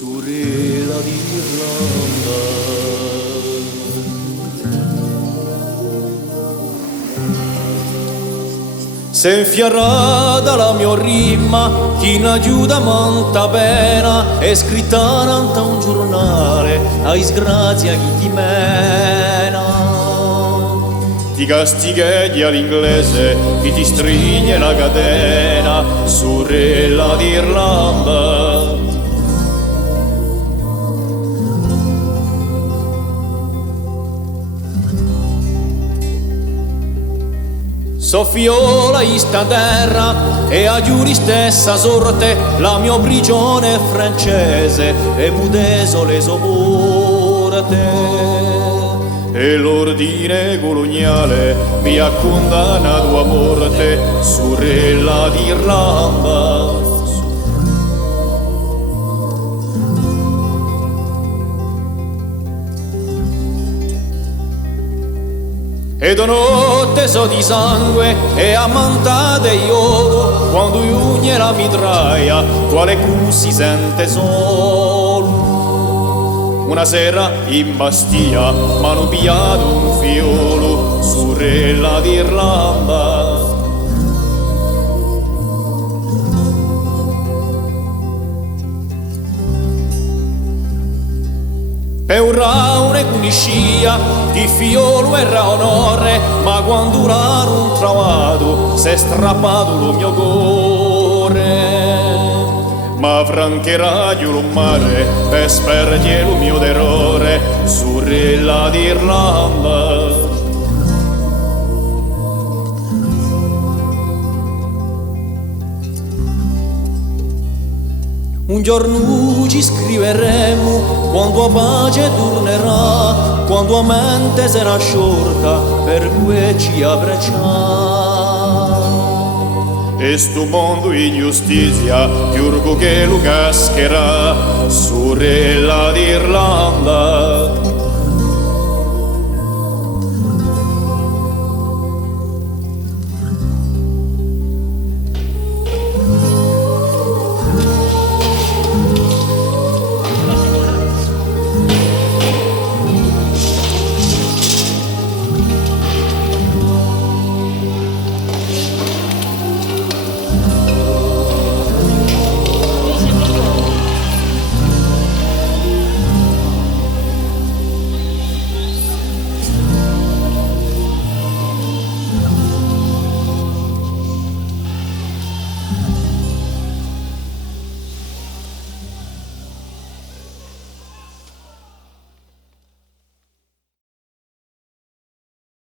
sorella d'Irlanda. Se infiarrata la mia rima, chi ne aiuta manta pena, è scritta nanta un giornale, a disgrazia chi ti mena. Ti castighi all'inglese, chi ti stringe la catena, sorella d'Irlanda. Soffiola ista terra e a giuri stessa sorte, la mia prigione francese e muteso le sopporte. E l'ordine coloniale mi ha condannato a morte, sorella d'Irlanda. Ed notte so di sangue e ammantate io, quando ugne la mitraia, quale cu si sente solo. Una sera in Bastia m'hanno pigliato un fiolo, sorella d'Irlanda. Per un raune conoscia di fiolo era onore, ma quando l'hanno trovato s'è strappato lo mio cuore. Ma francherà io lo mare per spergere lo mio terrore, sorella d'Irlanda. Un giorno ci scriveremo quando la pace tornerà, quando la mente sarà sciolta per cui ci abbracciamo. E sto mondo in giustizia, giuro che lo cascherà, sorella d'Irlanda.